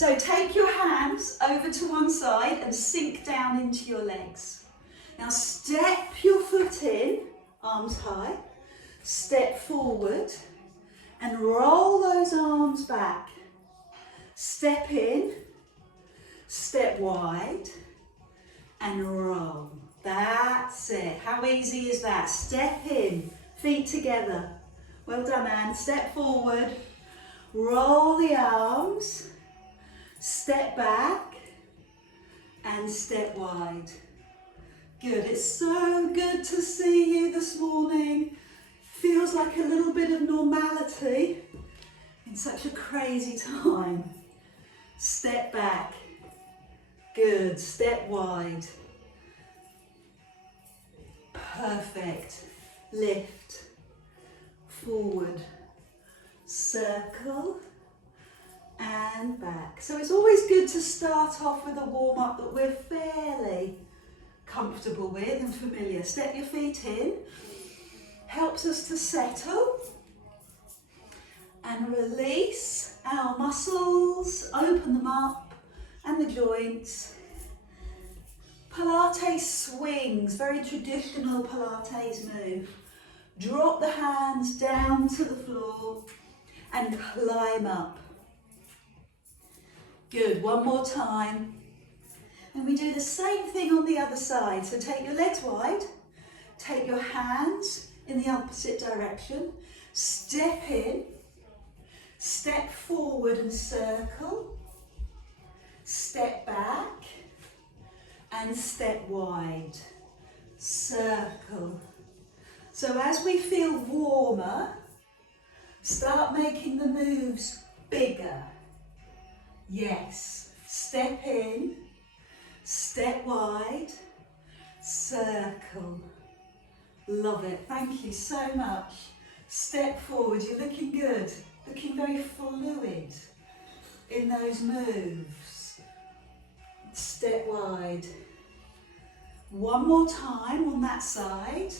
So take your hands over to one side and sink down into your legs. Now step your foot in, arms high, step forward and roll those arms back. Step in, step wide and roll. That's it. How easy is that? Step in, feet together. Well done, Anne. Step forward, roll the arms, step back and step wide. Good. It's so good to see you this morning. Feels like a little bit of normality in such a crazy time. Step back. Good. Step wide. Perfect. Lift. Forward. Circle. And back. So it's always good to start off with a warm-up that we're fairly comfortable with and familiar. Step your feet in. Helps us to settle and release our muscles, open them up and the joints. Pilates swings, very traditional Pilates move. Drop the hands down to the floor and climb up. Good, one more time. And we do the same thing on the other side. So take your legs wide, take your hands in the opposite direction, step in, step forward and circle, step back and step wide, circle. So as we feel warmer, start making the moves bigger. Yes, step in, step wide, circle. Love it. Thank you so much. Step forward. You're looking good. Looking very fluid in those moves. Step wide. One more time on that side.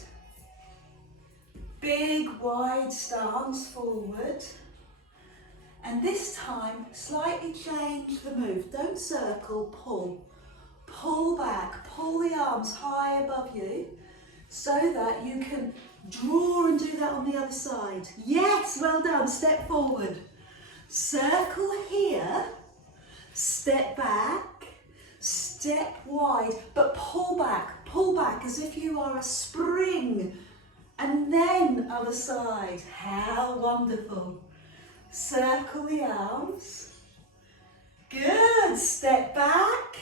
Big wide stance forward. And this time, slightly change the move. Don't circle, pull. Pull back. Pull the arms high above you, so that you can draw and do that on the other side. Yes, well done. Step forward. Circle here. Step back. Step wide, but pull back as if you are a spring. And then other side. How wonderful. Circle the arms. Good. Step back.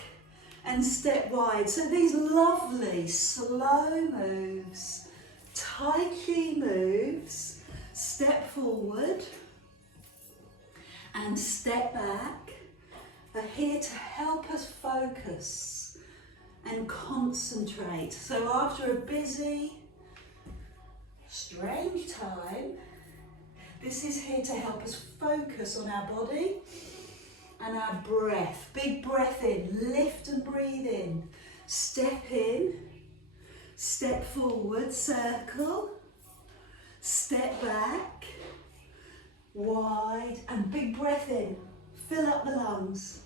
And step wide. So these lovely slow moves, Tai Chi moves, step forward and step back, are here to help us focus and concentrate. So after a busy, strange time, this is here to help us focus on our body and our breath. Big breath in, lift and breathe in. Step in, step forward, circle, step back, wide, and big breath in. Fill up the lungs.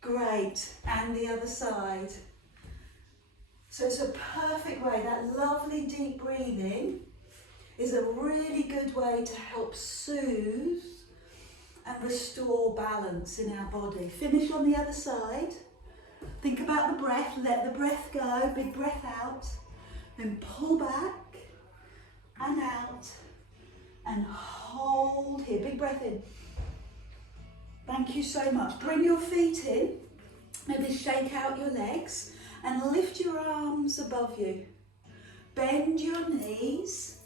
Great, and the other side. So it's a perfect way, that lovely deep breathing is a really good way to help soothe and restore balance in our body. Finish on the other side. Think about the breath, let the breath go, big breath out, then pull back and out and hold here, big breath in. Thank you so much. Bring your feet in, maybe shake out your legs and lift your arms above you. Bend your knees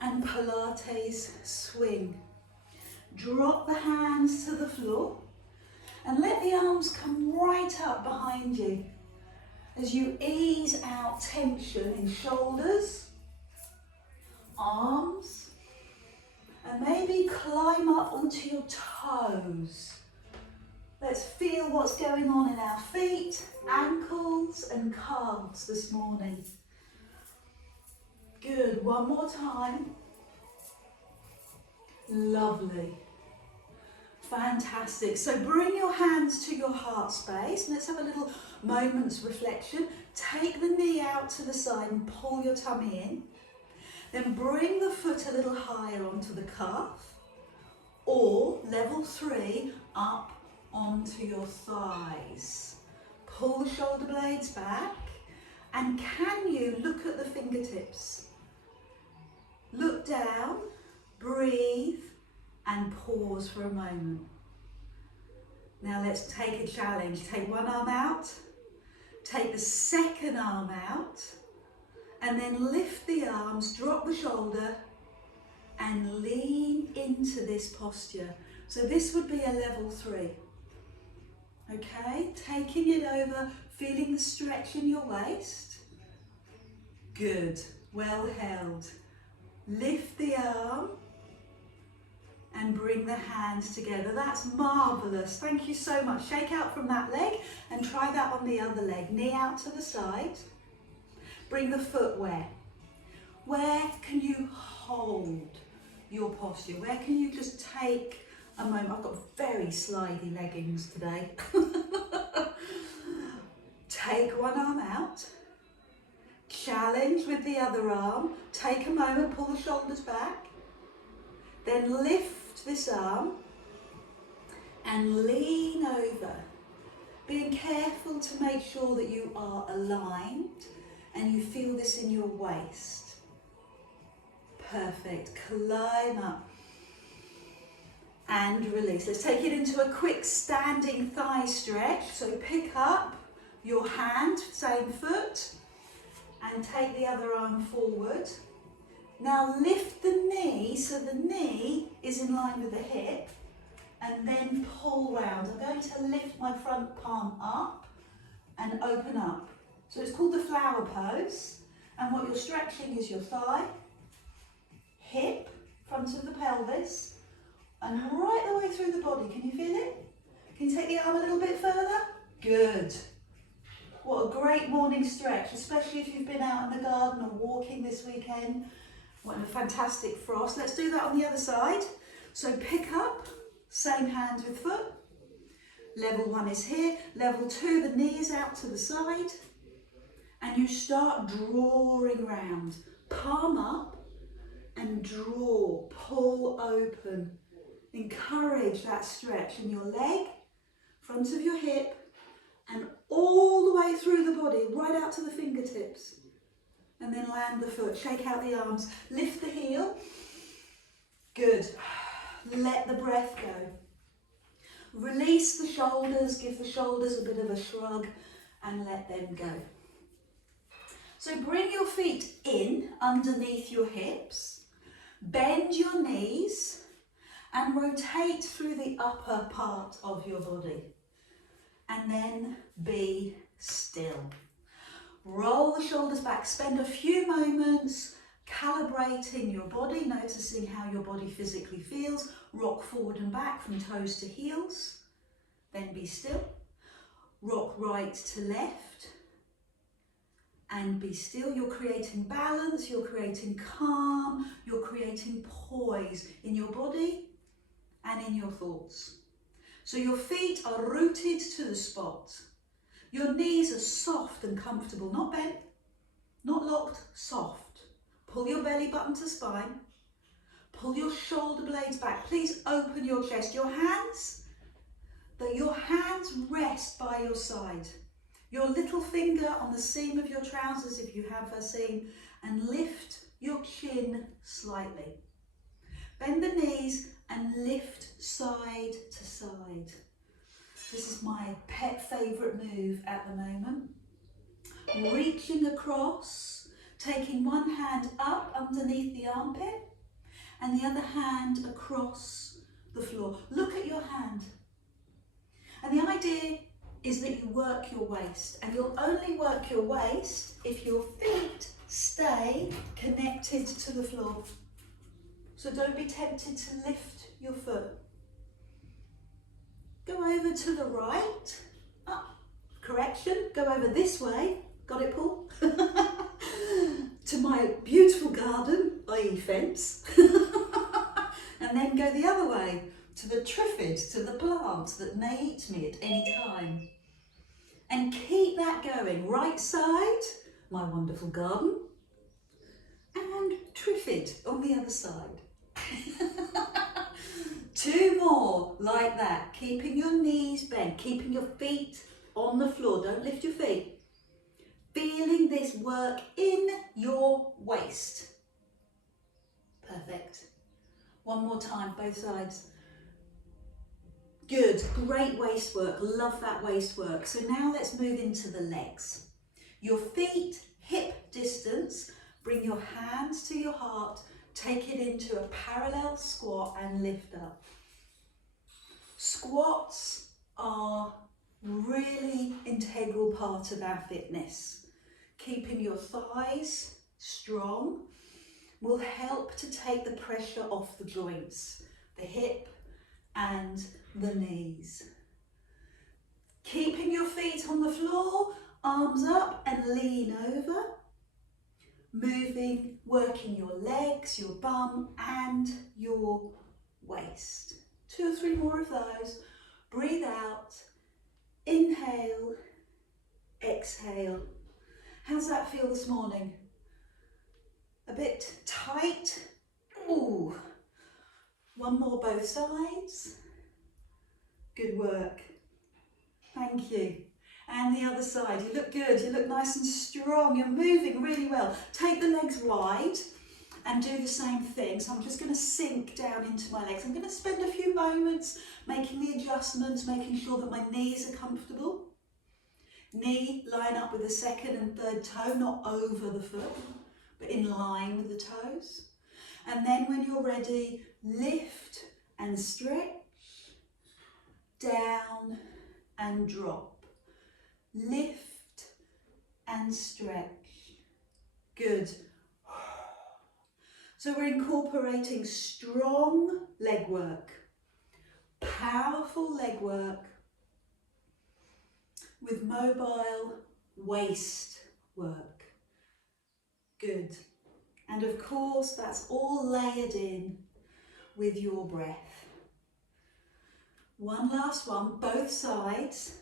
and Pilates swing. Drop the hands to the floor and let the arms come right up behind you as you ease out tension in shoulders, arms, and maybe climb up onto your toes. Let's feel what's going on in our feet, ankles and calves this morning. Good, one more time. Lovely. Fantastic. So bring your hands to your heart space. Let's have a little moment's reflection. Take the knee out to the side and pull your tummy in. Then bring the foot a little higher onto the calf, or level 3 up onto your thighs. Pull the shoulder blades back, and can you look at the fingertips? Look down, breathe, and pause for a moment. Now let's take a challenge. Take one arm out, take the second arm out, and then lift the arms, drop the shoulder, and lean into this posture. So this would be a level 3. Okay, taking it over, feeling the stretch in your waist. Good, well held. Lift the arm and bring the hands together. That's marvellous. Thank you so much. Shake out from that leg and try that on the other leg. Knee out to the side. Bring the foot where? Where can you hold your posture? Where can you just take a moment? I've got very slidey leggings today. Take one arm out. Challenge with the other arm. Take a moment, pull the shoulders back. Then lift this arm and lean over. Being careful to make sure that you are aligned and you feel this in your waist. Perfect. Climb up and release. Let's take it into a quick standing thigh stretch. So pick up your hand, same foot, and take the other arm forward. Now lift the knee so the knee is in line with the hip, and then pull round. I'm going to lift my front palm up and open up. So it's called the flower pose, and what you're stretching is your thigh, hip, front of the pelvis, and right the way through the body. Can you feel it? Can you take the arm a little bit further? Good. What a great morning stretch, especially if you've been out in the garden or walking this weekend. What a fantastic frost. Let's do that on the other side. So pick up, same hand with foot. Level 1 is here. Level 2, the knee is out to the side. And you start drawing round. Palm up and draw, pull open. Encourage that stretch in your leg, front of your hip, and all the way through the body, right out to the fingertips. And then land the foot, shake out the arms, lift the heel. Good. Let the breath go. Release the shoulders, give the shoulders a bit of a shrug and let them go. So bring your feet in underneath your hips, bend your knees and rotate through the upper part of your body. And then be still. Roll the shoulders back, spend a few moments calibrating your body, noticing how your body physically feels. Rock forward and back from toes to heels, then be still. Rock right to left and be still. You're creating balance, you're creating calm, you're creating poise in your body and in your thoughts. So your feet are rooted to the spot. Your knees are soft and comfortable, not bent, not locked, soft. Pull your belly button to spine. Pull your shoulder blades back. Please open your chest. Your hands rest by your side. Your little finger on the seam of your trousers, if you have a seam, and lift your chin slightly. Bend the knees and lift side to side. This is my pet favourite move at the moment. Reaching across, taking one hand up underneath the armpit and the other hand across the floor. Look at your hand. And the idea is that you work your waist, and you'll only work your waist if your feet stay connected to the floor. So don't be tempted to lift your foot. Go over to the right. Correction, go over this way. Got it, Paul? To my beautiful garden, i.e. fence. And then go the other way to the triffid, to the plant that may eat me at any time. And keep that going. Right side, my wonderful garden, and triffid on the other side. 2 more like that, keeping your knees bent, keeping your feet on the floor, don't lift your feet. Feeling this work in your waist. Perfect. 1 more time, both sides. Good, great waist work, love that waist work. So now let's move into the legs. Your feet hip distance, bring your hands to your heart, take it into a parallel squat and lift up. Squats are really integral part of our fitness. Keeping your thighs strong will help to take the pressure off the joints, the hip and the knees. Keeping your feet on the floor, arms up and lean over. Moving, working your legs, your bum and your waist. 2 or 3 more of those. Breathe out, inhale, exhale. How's that feel this morning? A bit tight? Ooh. 1 more both sides. Good work. Thank you. And the other side, you look good, you look nice and strong, you're moving really well. Take the legs wide and do the same thing. So I'm just going to sink down into my legs. I'm going to spend a few moments making the adjustments, making sure that my knees are comfortable. Knee line up with the 2nd and 3rd toe, not over the foot, but in line with the toes. And then when you're ready, lift and stretch, down and drop. Lift and stretch. Good. So we're incorporating strong leg work, powerful leg work with mobile waist work. Good. And of course, that's all layered in with your breath. 1 last one, both sides.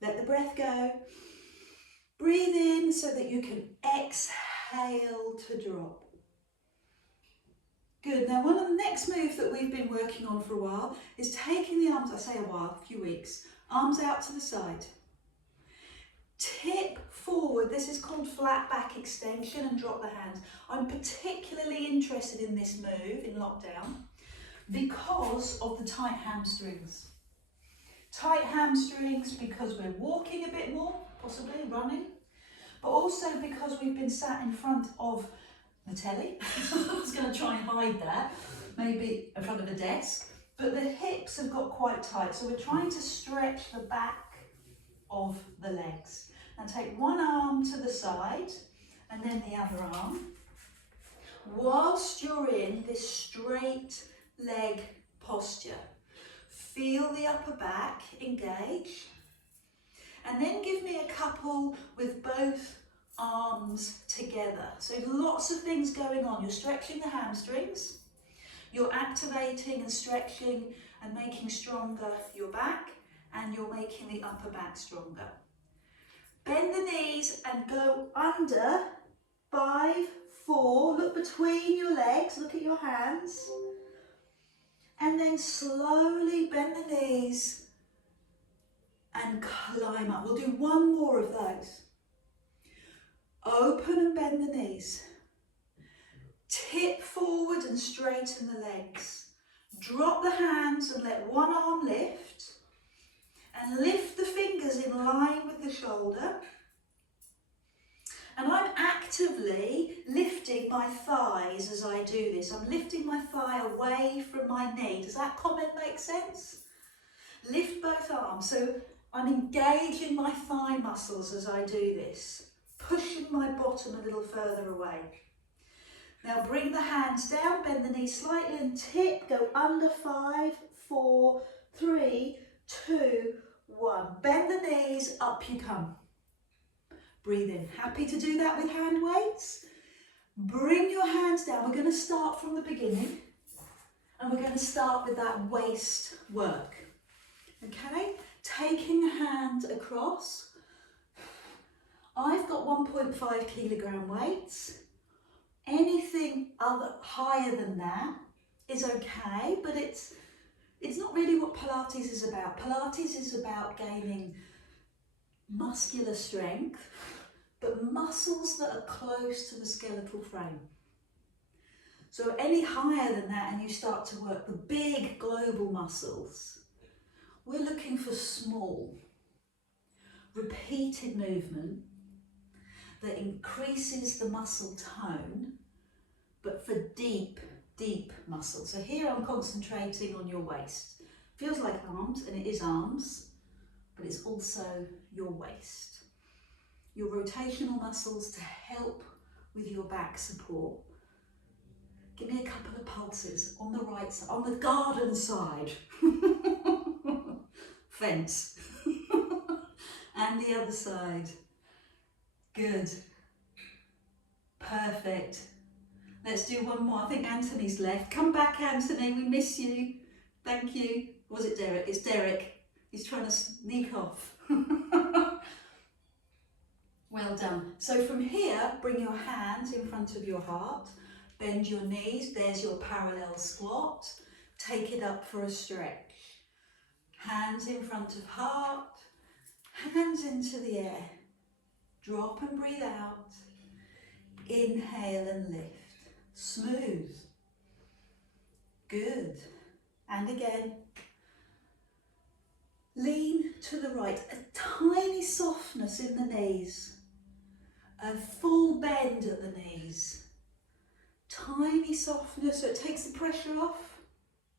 Let the breath go. Breathe in so that you can exhale to drop. Good. Now, one of the next moves that we've been working on for a while is taking the arms, I say a while, a few weeks, arms out to the side. Tip forward. This is called flat back extension, and drop the hands. I'm particularly interested in this move in lockdown because of the tight hamstrings. Tight hamstrings because we're walking a bit more, possibly running, but also because we've been sat in front of the telly. I was going to try and hide that, maybe in front of a desk, but the hips have got quite tight, so we're trying to stretch the back of the legs. Now take one arm to the side and then the other arm, whilst you're in this straight leg posture. Feel the upper back engage, and then give me a couple with both arms together. So lots of things going on. You're stretching the hamstrings, you're activating and stretching and making stronger your back, and you're making the upper back stronger. Bend the knees and go under. 5, 4, look between your legs, look at your hands. And then slowly bend the knees and climb up. We'll do 1 more of those. Open and bend the knees. Tip forward and straighten the legs. Drop the hands and let one arm lift. And lift the fingers in line with the shoulder. And I'm actively lifting my thighs as I do this. I'm lifting my thigh away from my knee. Does that comment make sense? Lift both arms. So I'm engaging my thigh muscles as I do this, pushing my bottom a little further away. Now bring the hands down, bend the knees slightly and tip. Go under. 5, 4, 3, 2, 1. Bend the knees, up you come. Breathe in. Happy to do that with hand weights? Bring your hands down. We're going to start from the beginning. And we're going to start with that waist work. Okay, taking the hand across. I've got 1.5 kilogram weights. Anything higher than that is okay, but it's not really what Pilates is about. Pilates is about gaining muscular strength, but muscles that are close to the skeletal frame. So any higher than that and you start to work the big global muscles, we're looking for small, repeated movement that increases the muscle tone, but for deep, deep muscle. So here I'm concentrating on your waist. Feels like arms, and it is arms, but it's also your waist. Your rotational muscles to help with your back support. Give me a couple of pulses on the right side, on the garden side. Fence. And the other side. Good. Perfect. Let's do one more. I think Anthony's left. Come back, Anthony. We miss you. Thank you. Or was it Derek? It's Derek. He's trying to sneak off. Well done. So from here, bring your hands in front of your heart. Bend your knees. There's your parallel squat. Take it up for a stretch. Hands in front of heart. Hands into the air. Drop and breathe out. Inhale and lift. Smooth. Good. And again. Lean to the right. A tiny softness in the knees. A full bend at the knees. Tiny softness, so it takes the pressure off.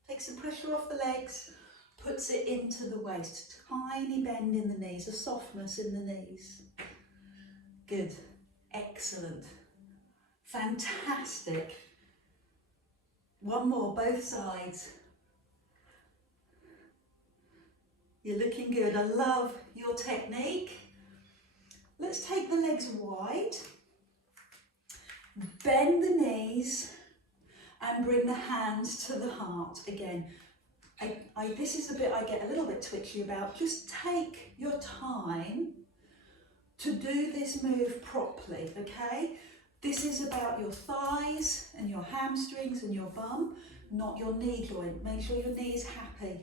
Takes the pressure off the legs. Puts it into the waist. Tiny bend in the knees. A softness in the knees. Good. Excellent. Fantastic. One more, both sides. You're looking good. I love your technique. Let's take the legs wide. Bend the knees and bring the hands to the heart again. This is the bit I get a little bit twitchy about. Just take your time to do this move properly, okay? This is about your thighs and your hamstrings and your bum, not your knee joint. Make sure your knee is happy.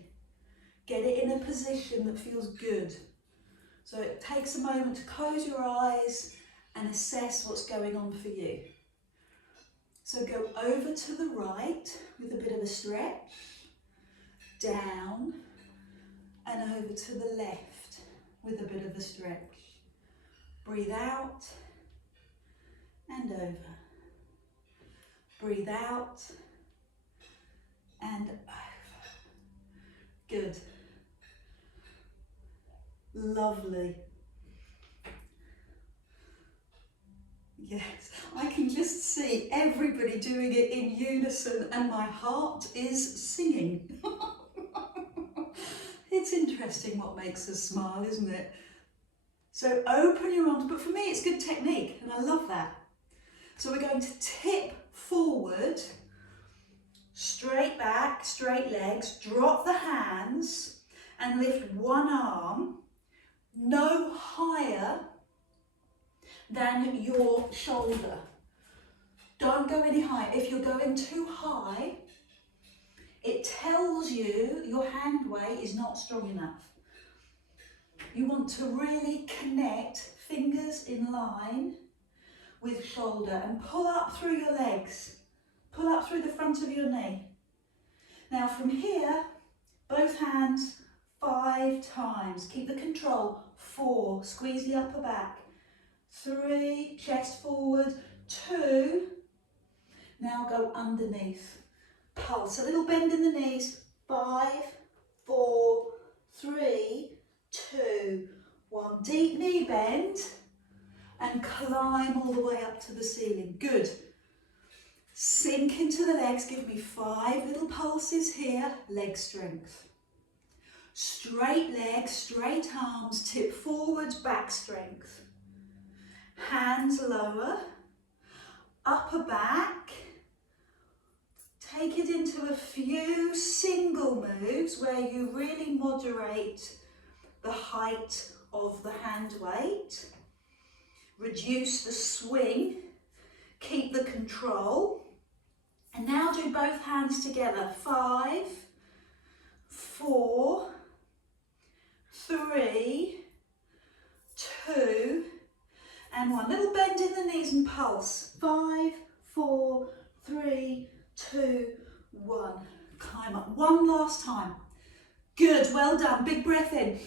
Get it in a position that feels good. So it takes a moment to close your eyes and assess what's going on for you. So go over to the right with a bit of a stretch, down, and over to the left with a bit of a stretch. Breathe out and over. Breathe out and over. Good. Lovely. Yes, I can just see everybody doing it in unison and my heart is singing. It's interesting what makes us smile, isn't it? So open your arms, but for me it's good technique and I love that. So we're going to tip forward, straight back, straight legs, drop the hands and lift one arm no higher than your shoulder. Don't go any higher. If you're going too high, it tells you your hand weight is not strong enough. You want to really connect fingers in line with shoulder and pull up through your legs. Pull up through the front of your knee. Now from here, both hands 5 times. Keep the control. 4, squeeze the upper back. 3, chest forward. 2, now go underneath. Pulse, a little bend in the knees. 5, 4, 3, 2, 1. Deep knee bend and climb all the way up to the ceiling. Good. Sink into the legs. Give me 5 little pulses here. Leg strength. Straight legs, straight arms, tip forward, back strength. Hands lower, upper back, Take it into a few single moves where you really moderate the height of the hand weight. Reduce the swing, keep the control. And now do both hands together. 5, 4, 3, 2, and 1. Little bend in the knees and pulse. 5, 4, 3, 2, 1. Climb up. One last time. Good, well done. Big breath in.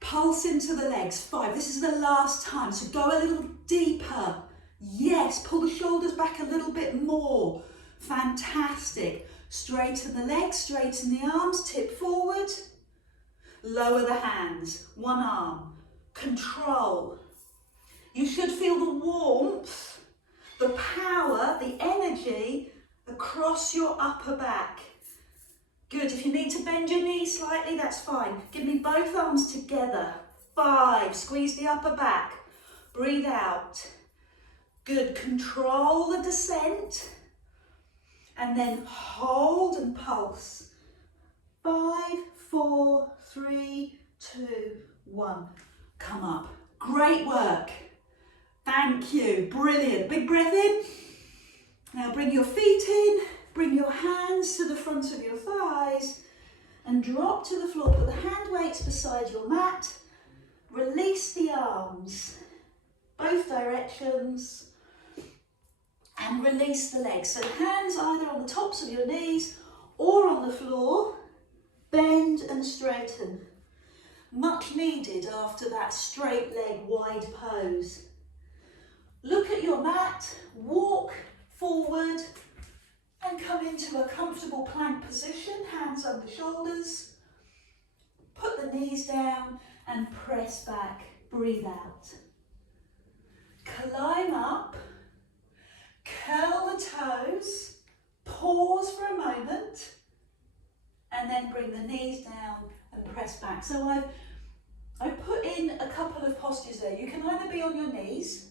Pulse into the legs. 5. This is the last time, so go a little deeper. Yes, pull the shoulders back a little bit more. Fantastic. Straighten the legs, straighten the arms, tip forward. Lower the hands, one arm. Control. You should feel the warmth, the power, the energy across your upper back. Good, if you need to bend your knees slightly, that's fine. Give me both arms together. 5, squeeze the upper back. Breathe out. Good, control the descent. And then hold and pulse. 5, 4, 3, 2, 1. Come up. Great work. Thank you. Brilliant. Big breath in. Now bring your feet in. Bring your hands to the front of your thighs and drop to the floor. Put the hand weights beside your mat. Release the arms, both directions, and release the legs. So hands either on the tops of your knees or on the floor. Bend and straighten. Much needed after that straight leg wide pose. Look at your mat, walk forward and come into a comfortable plank position, hands under shoulders. Put the knees down and press back, breathe out. Climb up, curl the toes, pause for a moment, and then bring the knees down and press back. So I've put in a couple of postures there. You can either be on your knees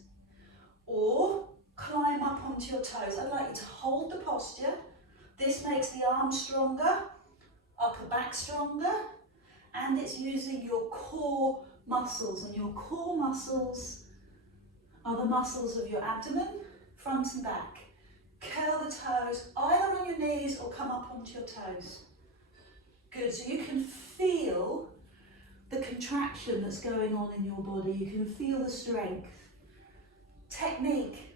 or climb up onto your toes. I'd like you to hold the posture. This makes the arms stronger, upper back stronger, and it's using your core muscles. And your core muscles are the muscles of your abdomen, front and back. Curl the toes, either on your knees or come up onto your toes. Good, so you can feel the contraction that's going on in your body. You can feel the strength. Technique,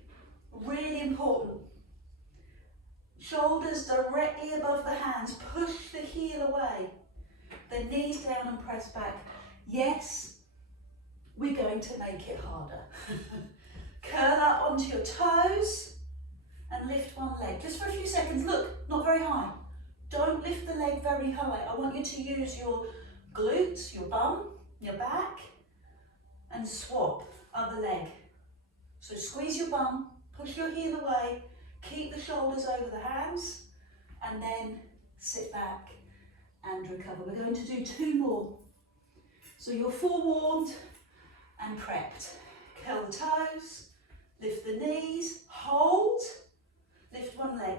really important. Shoulders directly above the hands, push the heel away. The knees down and press back. Yes, we're going to make it harder. Curl up onto your toes and lift one leg. Just for a few seconds, look, not very high. Don't lift the leg very high. I want you to use your glutes, your bum, your back, and swap other leg. So squeeze your bum, push your heel away, keep the shoulders over the hands, and then sit back and recover. We're going to do 2 more. So you're forewarned and prepped. Curl the toes, lift the knees, hold, lift one leg.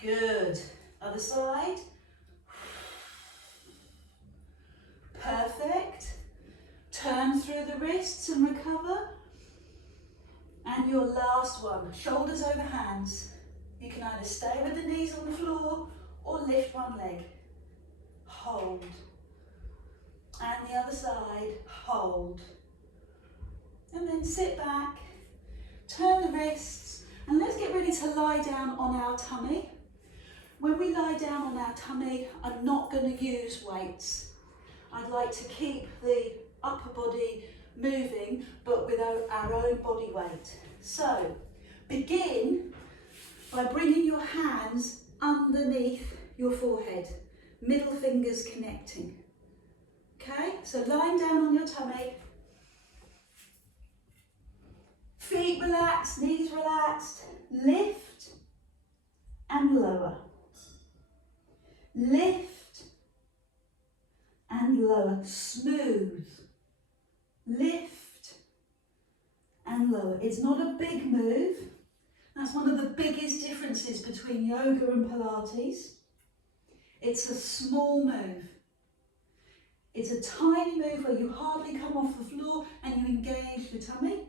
Good. Other side. Perfect. Turn through the wrists and recover. And your last one, shoulders over hands. You can either stay with the knees on the floor or lift one leg. Hold. And the other side, hold. And then sit back, turn the wrists, and let's get ready to lie down on our tummy. When we lie down on our tummy, I'm not going to use weights. I'd like to keep the upper body moving, but with our own body weight. So, begin by bringing your hands underneath your forehead, middle fingers connecting. Okay, so lying down on your tummy, feet relaxed, knees relaxed, lift and lower. Lift and lower, smooth. Lift and lower. It's not a big move, That's one of the biggest differences between yoga and Pilates. It's a small move. It's a tiny move where you hardly come off the floor and you engage the tummy.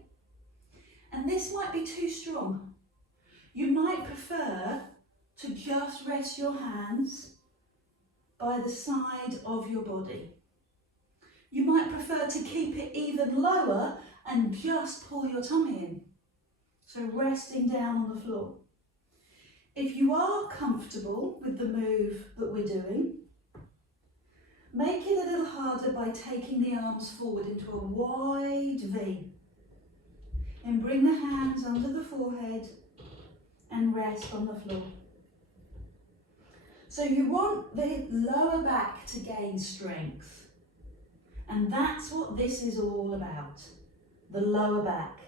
And this might be too strong. You might prefer to just rest your hands by the side of your body. You might prefer to keep it even lower and just pull your tummy in. So resting down on the floor. If you are comfortable with the move that we're doing, make it a little harder by taking the arms forward into a wide V. And bring the hands under the forehead and rest on the floor. So you want the lower back to gain strength. And that's what this is all about, the lower back.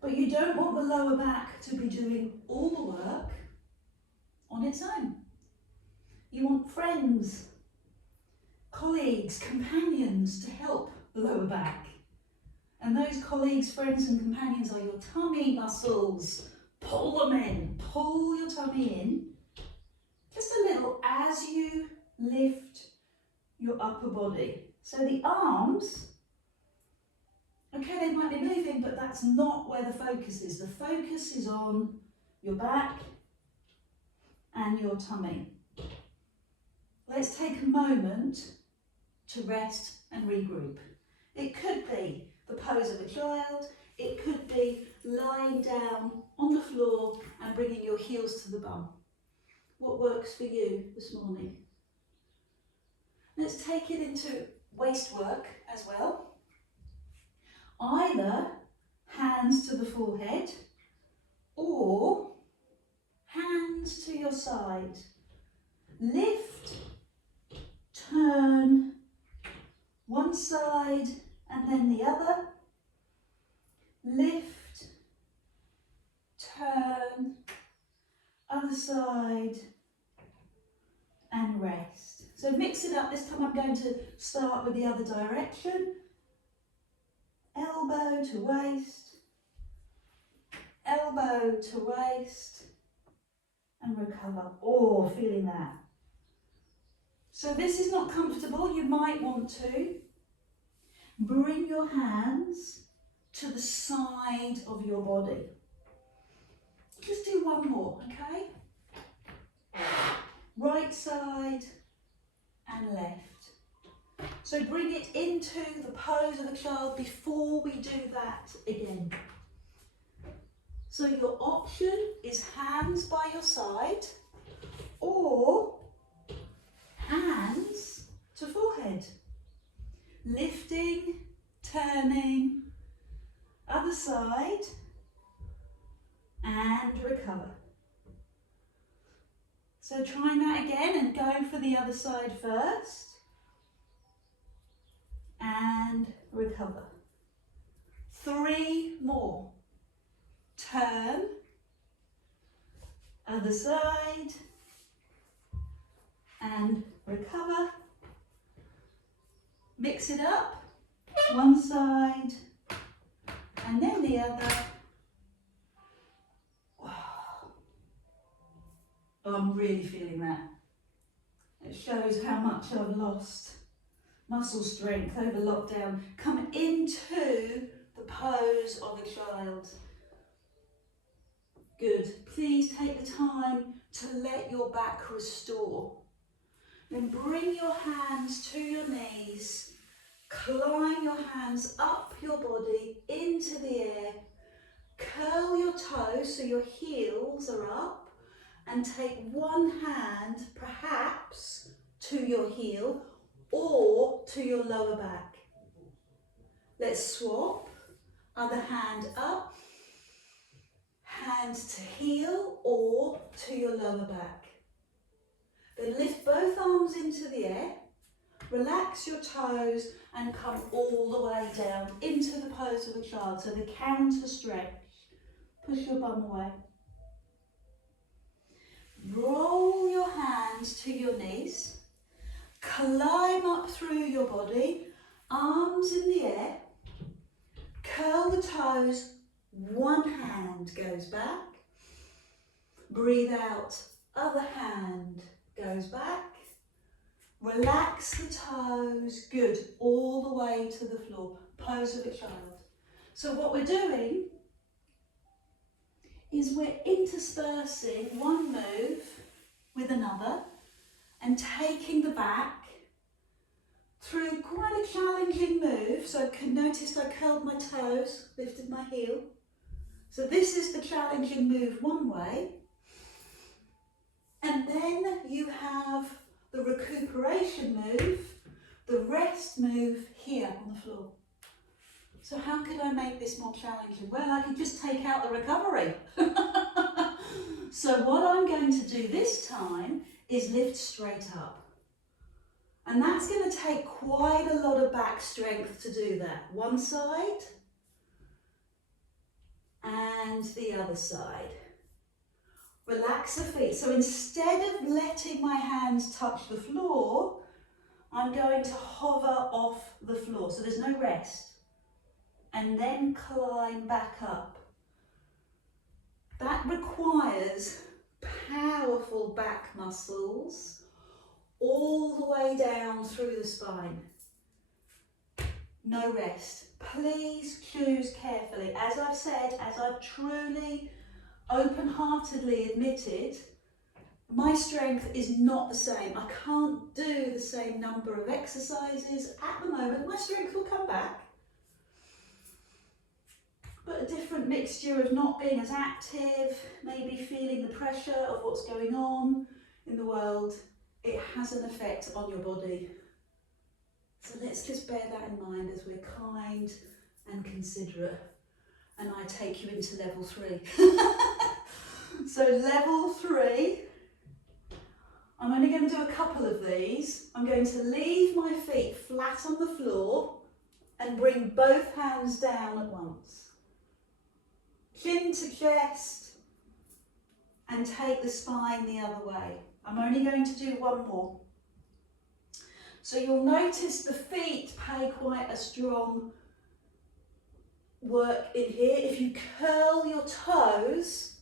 But you don't want the lower back to be doing all the work on its own. You want friends, colleagues, companions to help the lower back. And those colleagues, friends and companions are your tummy muscles. Pull them in, pull your tummy in, just a little as you lift your upper body. So the arms, okay, they might be moving, but that's not where the focus is. The focus is on your back and your tummy. Let's take a moment to rest and regroup. It could be the pose of a child, it could be lying down on the floor and bringing your heels to the bum. What works for you this morning? Let's take it into waist work as well. Either hands to the forehead or hands to your side. Lift, turn, one side and then the other. Lift, turn, other side and rest. So mix it up. This time I'm going to start with the other direction. Elbow to waist, elbow to waist and recover. Oh, feeling that. So this is not comfortable. You might want to bring your hands to the side of your body. Just do one more, okay? Right side and left. So bring it into the pose of a child before we do that again. So your option is hands by your side or hands to forehead. Lifting, turning, other side and recover. So trying that again and going for the other side first. And recover. 3 more. Turn, other side, and recover. Mix it up, one side, and then the other. Wow. Oh, I'm really feeling that. It shows how much I've lost muscle strength over lockdown. Come into the pose of a child. Good. Please take the time to let your back restore. Then bring your hands to your knees. Climb your hands up your body into the air. Curl your toes so your heels are up. And take one hand perhaps to your heel or to your lower back. Let's swap. Other hand up, hands to heel or to your lower back. Then lift both arms into the air, relax your toes and come all the way down into the pose of a child. So the counter stretch. Push your bum away. Roll your hands to your knees. Climb up through your body, arms in the air, curl the toes, One hand goes back. Breathe out, other hand goes back. Relax the toes, good, all the way to the floor. Pose of a child. So what we're doing is we're interspersing one move with another and taking the back through quite a challenging move. So I noticed I curled my toes, lifted my heel. So this is the challenging move one way. And then you have the recuperation move, the rest move here on the floor. So how could I make this more challenging? Well, I could just take out the recovery. So what I'm going to do this time is lift straight up. And that's going to take quite a lot of back strength to do that. One side and the other side. Relax the feet. So instead of letting my hands touch the floor, I'm going to hover off the floor. So there's no rest. And then climb back up. That requires powerful back muscles all the way down through the spine. No rest. Please choose carefully. As I've said, as I've truly open-heartedly admitted, my strength is not the same. I can't do the same number of exercises at the moment. My strength will come back, but a different mixture of not being as active, maybe feeling the pressure of what's going on in the world. It has an effect on your body. So let's just bear that in mind as we're kind and considerate. And I take you into level 3. So level 3, I'm only going to do a couple of these. I'm going to leave my feet flat on the floor and bring both hands down at once. Chin to chest and take the spine the other way. I'm only going to do one more. So you'll notice the feet pay quite a strong work in here. If you curl your toes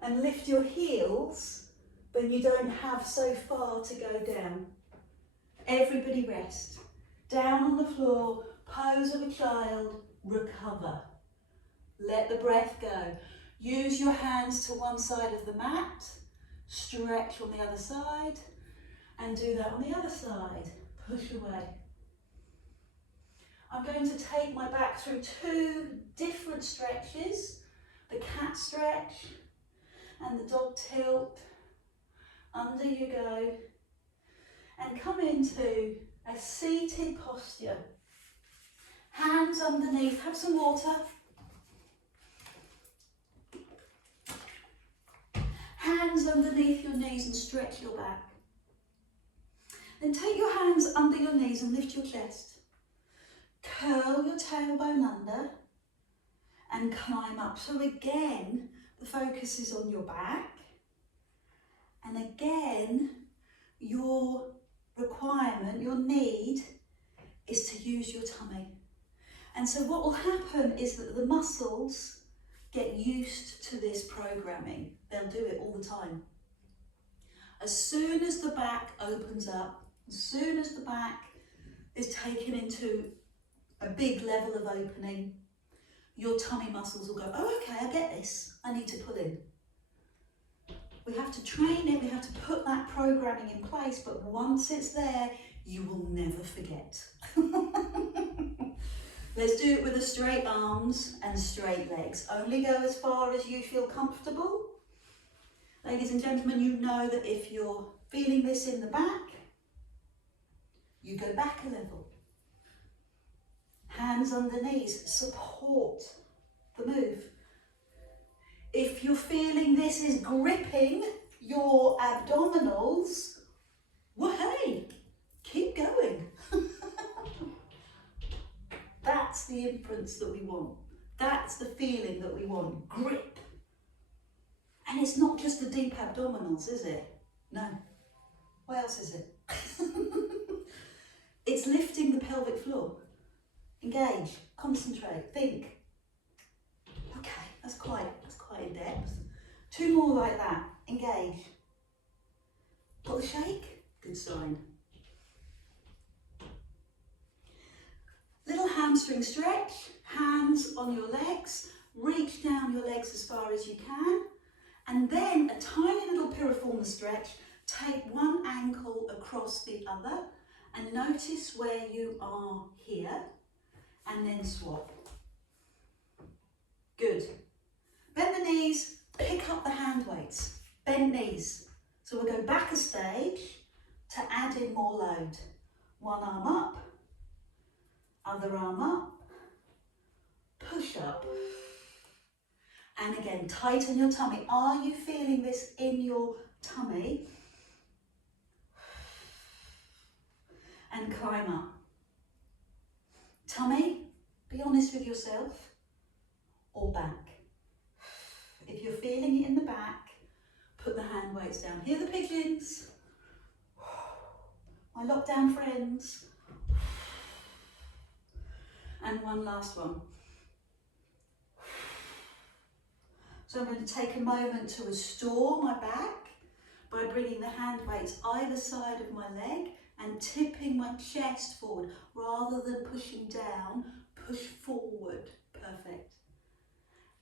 and lift your heels, then you don't have so far to go down. Everybody rest. Down on the floor, pose of a child, recover. Let the breath go. Use your hands to one side of the mat, stretch on the other side, and do that on the other side. Push away. I'm going to take my back through 2 different stretches, the cat stretch and the dog tilt. Under you go, and come into a seated posture. Hands underneath, have some water. Hands underneath your knees and stretch your back. Then take your hands under your knees and lift your chest. Curl your tailbone under and climb up. So again, the focus is on your back. And again, your requirement, your need is to use your tummy. And so what will happen is that the muscles get used to this programming. They'll do it all the time. As soon as the back opens up, as soon as the back is taken into a big level of opening, your tummy muscles will go, oh, okay, I get this. I need to pull in. We have to train it, we have to put that programming in place, but once it's there, you will never forget. Let's do it with the straight arms and straight legs. Only go as far as you feel comfortable. Ladies and gentlemen, you know that if you're feeling this in the back, you go back a level. Hands under knees, support the move. If you're feeling this is gripping your abdominals, well, hey, keep going. That's the inference that we want. That's the feeling that we want, grip. And it's not just the deep abdominals, is it? No. What else is it? It's lifting the pelvic floor. Engage, concentrate, think. Okay, That's quite in depth. 2 more like that. Engage. Got the shake? Good sign. Little hamstring stretch, hands on your legs, reach down your legs as far as you can, and then a tiny little piriformis stretch. Take one ankle across the other and notice where you are here, and then swap. Good. Bend the knees, pick up the hand weights, bend knees. So we'll go back a stage to add in more load. One arm up, other arm up, push up. And again, tighten your tummy. Are you feeling this in your tummy? And climb up. Tummy, be honest with yourself, or back. If you're feeling it in the back, put the hand weights down. Hear the pigeons? My lockdown friends. And one last one. So I'm going to take a moment to restore my back by bringing the hand weights either side of my leg and tipping my chest forward. Rather than pushing down, push forward. Perfect.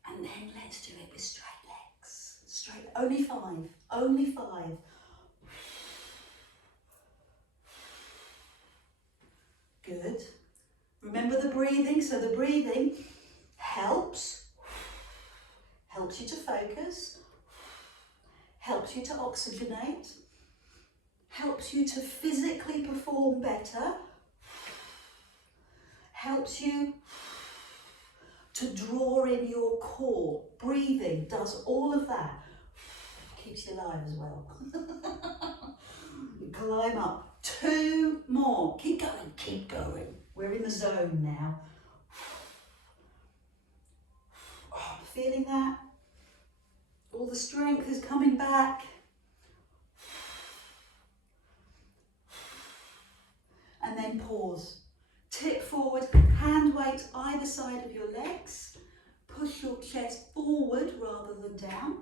And then let's do it with straight legs. Straight, only 5, only 5. Good. Remember the breathing, so the breathing helps you to focus, helps you to oxygenate, helps you to physically perform better, helps you to draw in your core. Breathing does all of that. Keeps you alive as well. Climb up. 2 more. Keep going, keep going. We're in the zone now. Oh, feeling that? All the strength is coming back. And then pause. Tip forward, hand weight either side of your legs. Push your chest forward rather than down.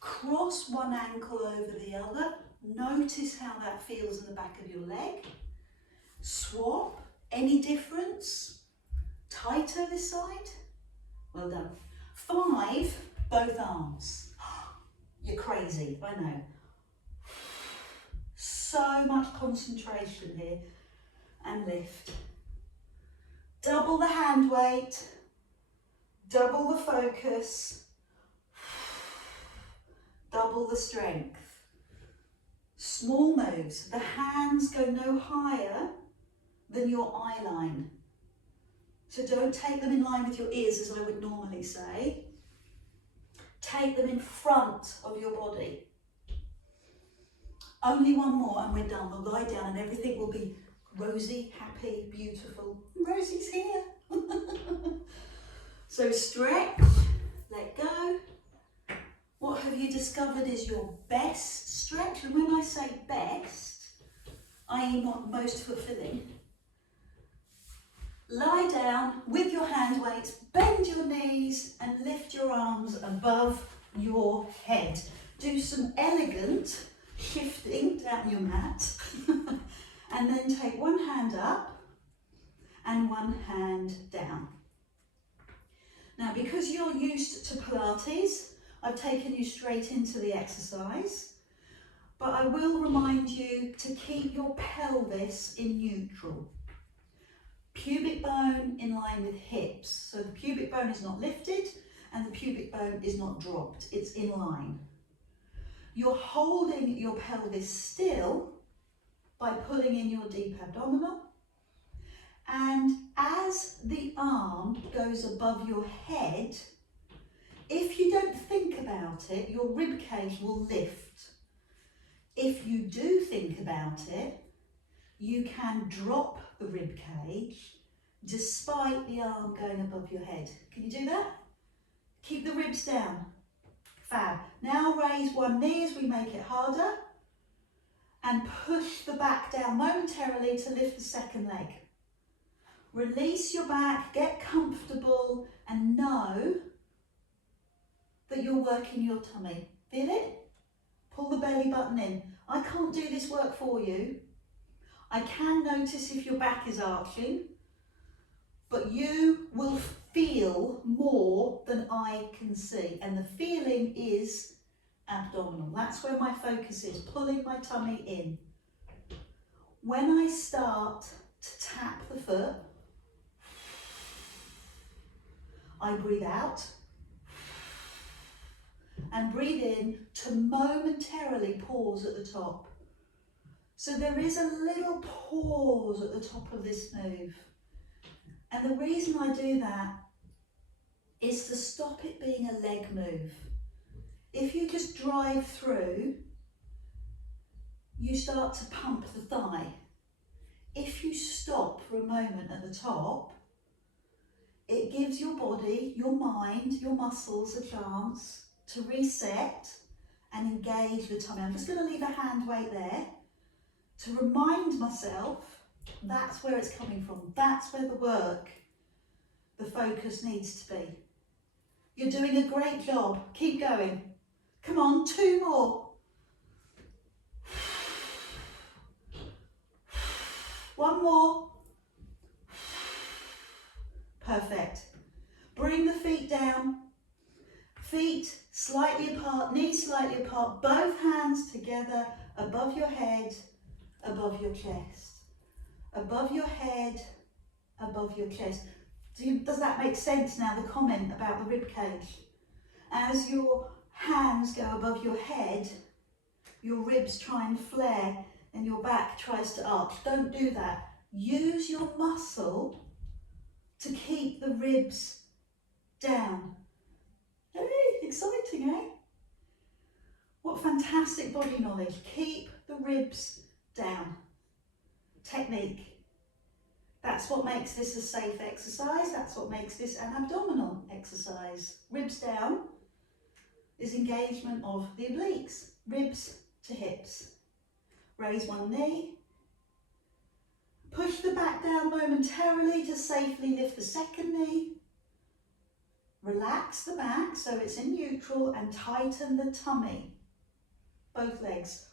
Cross one ankle over the other. Notice how that feels in the back of your leg. Swap. Any difference? Tighter this side? Well done. 5, both arms. You're crazy, I know. So much concentration here. And lift. Double the hand weight. Double the focus. Double the strength. Small moves. The hands go no higher than your eye line. So don't take them in line with your ears as I would normally say. Take them in front of your body. Only one more and we're done. We'll lie down and everything will be rosy, happy, beautiful. Rosie's here. So stretch, let go. What have you discovered is your best stretch? And when I say best, i.e. not most fulfilling, lie down with your hand weights, bend your knees and lift your arms above your head. Do some elegant shifting down your mat and then take one hand up and one hand down. Now, because you're used to Pilates, I've taken you straight into the exercise, but I will remind you to keep your pelvis in neutral. Pubic bone in line with hips. So the pubic bone is not lifted and the pubic bone is not dropped. It's in line. You're holding your pelvis still by pulling in your deep abdominal. And as the arm goes above your head, if you don't think about it, your rib cage will lift. If you do think about it, you can drop the rib cage despite the arm going above your head. Can you do that? Keep the ribs down. Fab. Now raise one knee as we make it harder and push the back down momentarily to lift the second leg. Release your back, get comfortable and know but you're working your tummy. Feel it? Pull the belly button in. I can't do this work for you. I can notice if your back is arching, but you will feel more than I can see. And the feeling is abdominal. That's where my focus is, pulling my tummy in. When I start to tap the foot, I breathe out and breathe in to momentarily pause at the top. So there is a little pause at the top of this move. And the reason I do that is to stop it being a leg move. If you just drive through, you start to pump the thigh. If you stop for a moment at the top, it gives your body, your mind, your muscles a chance to reset and engage the tummy. I'm just going to leave a hand weight there to remind myself that's where it's coming from. That's where the work, the focus needs to be. You're doing a great job. Keep going. Come on, 2 more. 1 more. Perfect. Bring the feet down. Feet slightly apart, knees slightly apart, both hands together above your head, above your chest. Above your head, above your chest. Does that make sense now, the comment about the rib cage? As your hands go above your head, your ribs try and flare and your back tries to arch. Don't do that. Use your muscle to keep the ribs down. Hey, exciting, eh? What fantastic body knowledge. Keep the ribs down. Technique. That's what makes this a safe exercise. That's what makes this an abdominal exercise. Ribs down is engagement of the obliques. Ribs to hips. Raise one knee. Push the back down momentarily to safely lift the second knee. Relax the back so it's in neutral and tighten the tummy. Both legs.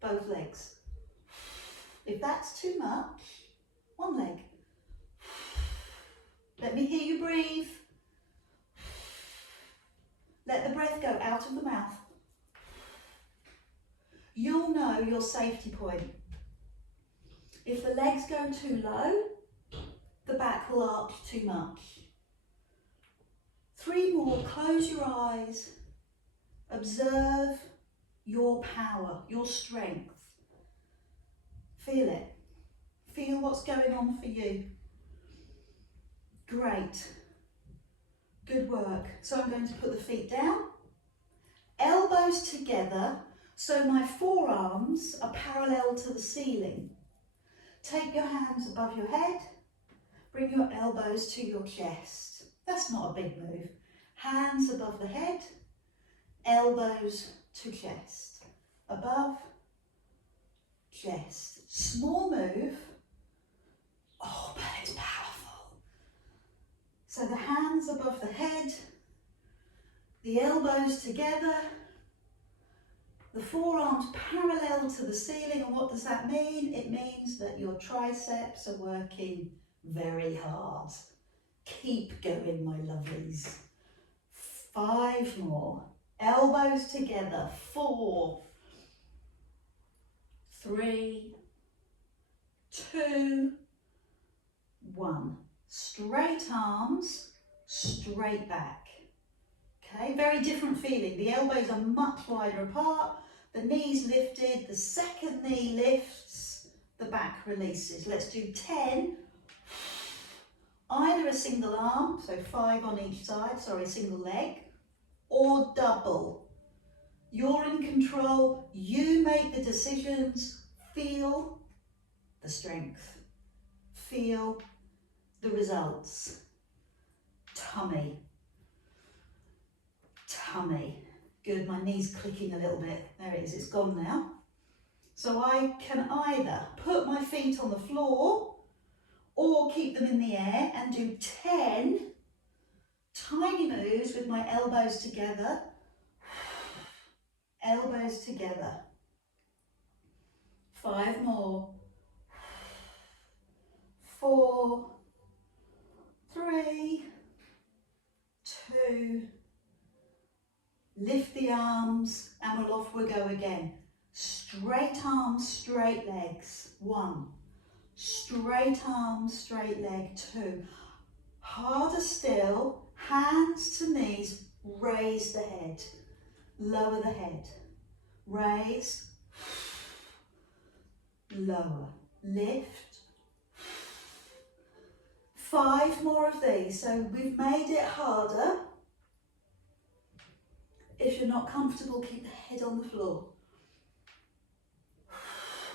Both legs. If that's too much, one leg. Let me hear you breathe. Let the breath go out of the mouth. You'll know your safety point. If the legs go too low, the back will arch too much. 3 more, close your eyes. Observe your power, your strength. Feel it. Feel what's going on for you. Great. Good work. So I'm going to put the feet down, elbows together, so my forearms are parallel to the ceiling. Take your hands above your head, bring your elbows to your chest. That's not a big move. Hands above the head, elbows to chest. Above, chest. Small move. Oh, but it's powerful. So the hands above the head, the elbows together, the forearms parallel to the ceiling. And what does that mean? It means that your triceps are working very hard. Keep going, my lovelies. 5 more. Elbows together. 4, 3, 2, 1. Straight arms, straight back. Okay, very different feeling. The elbows are much wider apart, the knees lifted, the second knee lifts, the back releases. Let's do 10. Either a single arm, so 5 on each side, single leg, or double. You're in control, you make the decisions. Feel the strength, feel the results. Tummy. Tummy. Good, my knee's clicking a little bit. There it is, it's gone now. So I can either put my feet on the floor or keep them in the air and do 10 Tiny moves with my elbows together. Elbows together. 5 more. 4, 3, 2. Lift the arms and off we go again. Straight arms, straight legs. 1. Straight arms, straight leg. 2. Harder still, hands to knees, raise the head. Lower the head. Raise. Lower. Lift. 5 more of these. So we've made it harder. If you're not comfortable, keep the head on the floor.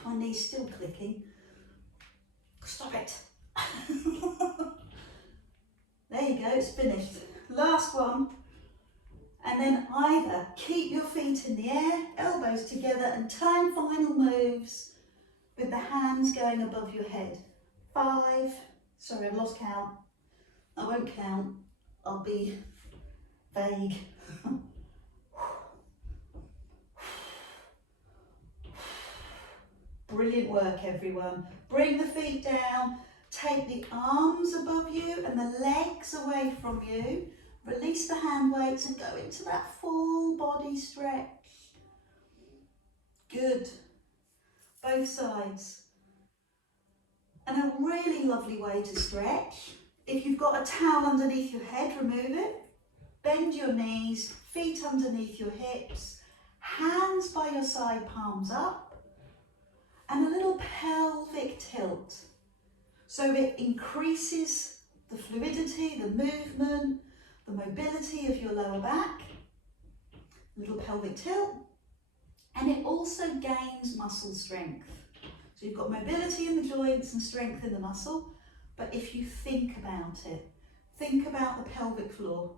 My knee's still clicking. Stop it. There you go, it's finished. Last one. And then either keep your feet in the air, elbows together, and turn final moves with the hands going above your head. 5. Sorry, I've lost count. I won't count. I'll be vague. Brilliant work, everyone. Bring the feet down, take the arms above you and the legs away from you. Release the hand weights and go into that full body stretch. Good. Both sides. And a really lovely way to stretch. If you've got a towel underneath your head, remove it. Bend your knees, feet underneath your hips, hands by your side, palms up. And a little pelvic tilt. So it increases the fluidity, the movement, the mobility of your lower back. Little pelvic tilt. And it also gains muscle strength. So you've got mobility in the joints and strength in the muscle. But if you think about it, think about the pelvic floor.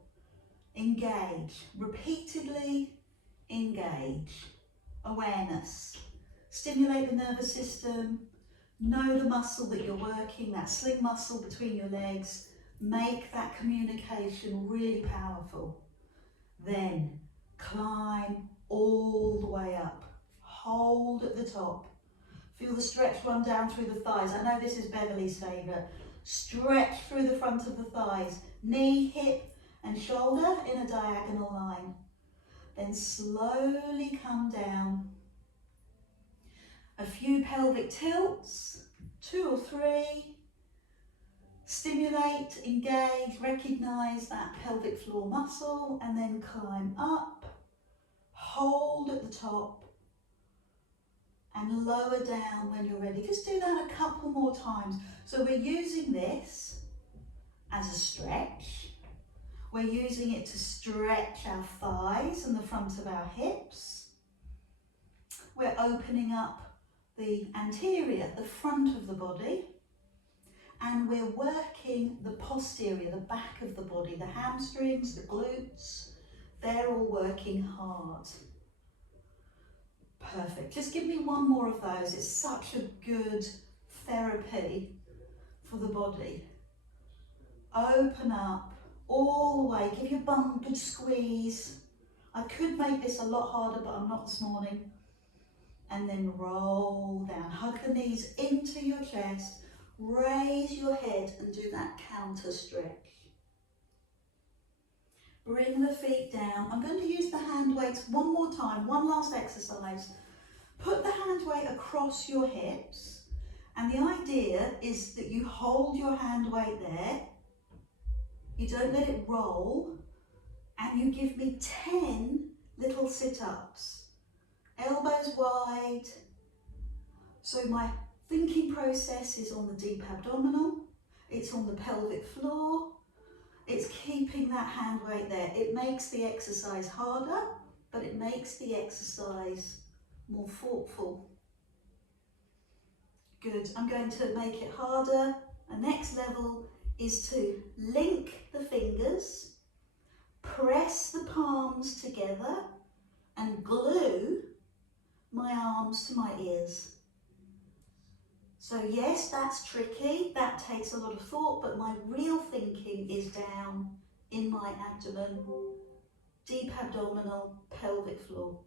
Engage. Repeatedly engage. Awareness. Stimulate the nervous system, know the muscle that you're working, that sling muscle between your legs. Make that communication really powerful. Then climb all the way up. Hold at the top. Feel the stretch run down through the thighs. I know this is Beverly's favourite. Stretch through the front of the thighs. Knee, hip and shoulder in a diagonal line. Then slowly come down. A few pelvic tilts, 2 or 3. Stimulate, engage, recognise that pelvic floor muscle and then climb up. Hold at the top and lower down when you're ready. Just do that a couple more times. So we're using this as a stretch. We're using it to stretch our thighs and the front of our hips. We're opening up the anterior, the front of the body, and we're working the posterior, the back of the body, the hamstrings, the glutes, they're all working hard. Perfect. Just give me one more of those. It's such a good therapy for the body. Open up all the way, give your bum a good squeeze. I could make this a lot harder, but I'm not this morning. And then roll down, hug the knees into your chest, raise your head and do that counter stretch. Bring the feet down. I'm going to use the hand weights one more time, one last exercise. Put the hand weight across your hips and the idea is that you hold your hand weight there, you don't let it roll and you give me 10 little sit-ups. Elbows wide, so my thinking process is on the deep abdominal, it's on the pelvic floor, it's keeping that hand weight there. It makes the exercise harder, but it makes the exercise more thoughtful. Good, I'm going to make it harder. The next level is to link the fingers, press the palms together and glue my arms to my ears. So yes, that's tricky, that takes a lot of thought, but my real thinking is down in my abdomen, deep abdominal, pelvic floor.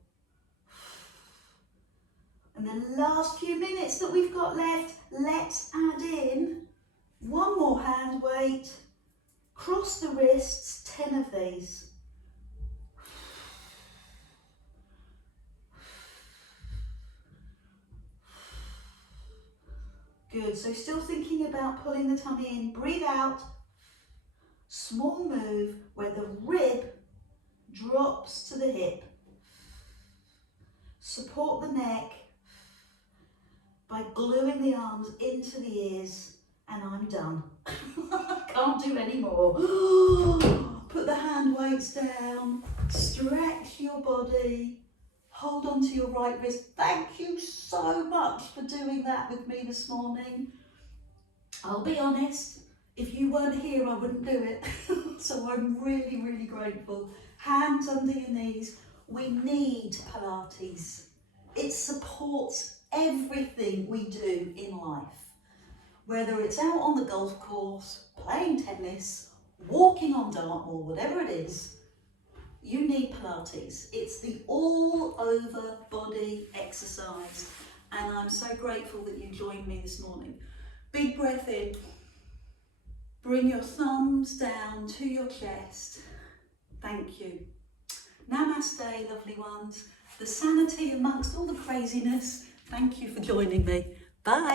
And then last few minutes that we've got left, let's add in one more hand weight, cross the wrists, 10 of these. Good, so still thinking about pulling the tummy in, breathe out, small move where the rib drops to the hip. Support the neck by gluing the arms into the ears, and I'm done. Can't do any more. Put the hand weights down, stretch your body, hold on to your right wrist. Thank you so much for doing that with me this morning. I'll be honest, if you weren't here, I wouldn't do it. So I'm really, really grateful. Hands under your knees. We need Pilates. It supports everything we do in life. Whether it's out on the golf course, playing tennis, walking on Dartmoor, whatever it is, you need Pilates. It's the all over body exercise. And I'm so grateful that you joined me this morning. Big breath in. Bring your thumbs down to your chest. Thank you. Namaste, lovely ones. The sanity amongst all the craziness. Thank you for joining me. Bye.